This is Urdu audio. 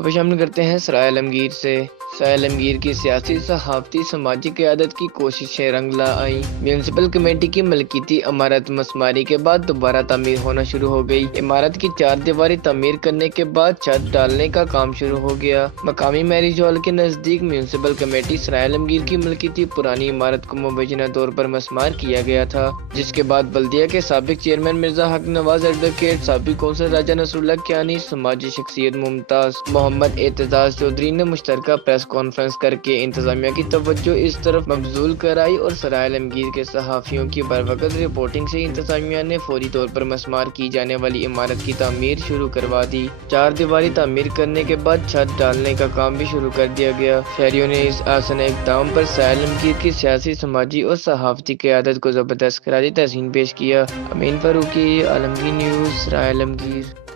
خبر شامل کرتے ہیں سرائے عالمگیر سے۔ سرائے عالمگیر کی سیاسی، صحافتی، سماجی قیادت کی کوششیں رنگ لائی۔ میونسپل کمیٹی کی ملکیتی عمارت مسماری کے بعد دوبارہ تعمیر ہونا شروع ہو گئی۔ عمارت کی 4 دیواری تعمیر کرنے کے بعد چھت ڈالنے کا کام شروع ہو گیا۔ مقامی میرج ہال کے نزدیک میونسپل کمیٹی سرائے عالمگیر کی ملکیتی پرانی عمارت کو مبینہ طور پر مسمار کیا گیا تھا، جس کے بعد بلدیہ کے سابق چیئرمین مرزا حق نواز، ایڈوکیٹ سابق کونسلر راجہ نصر اللہ کیانی، سماجی شخصیت ممتاز محمد اعتزاز چودھری نے مشترکہ پریس کانفرنس کر کے انتظامیہ کی توجہ اس طرف مبذول کرائی اور سرائے عالمگیر کے صحافیوں کی بروقت رپورٹنگ سے انتظامیہ نے فوری طور پر مسمار کی جانے والی عمارت کی تعمیر شروع کروا دی۔ 4 دیواری تعمیر کرنے کے بعد چھت ڈالنے کا کام بھی شروع کر دیا گیا۔ شہریوں نے اس آسن اقدام پر سرائے عالمگیر کی سیاسی، سماجی اور صحافتی قیادت کو زبردست خراج تحسین پیش کیا۔ امین فاروقی، عالمگیر نیوز، سرائے عالمگیر۔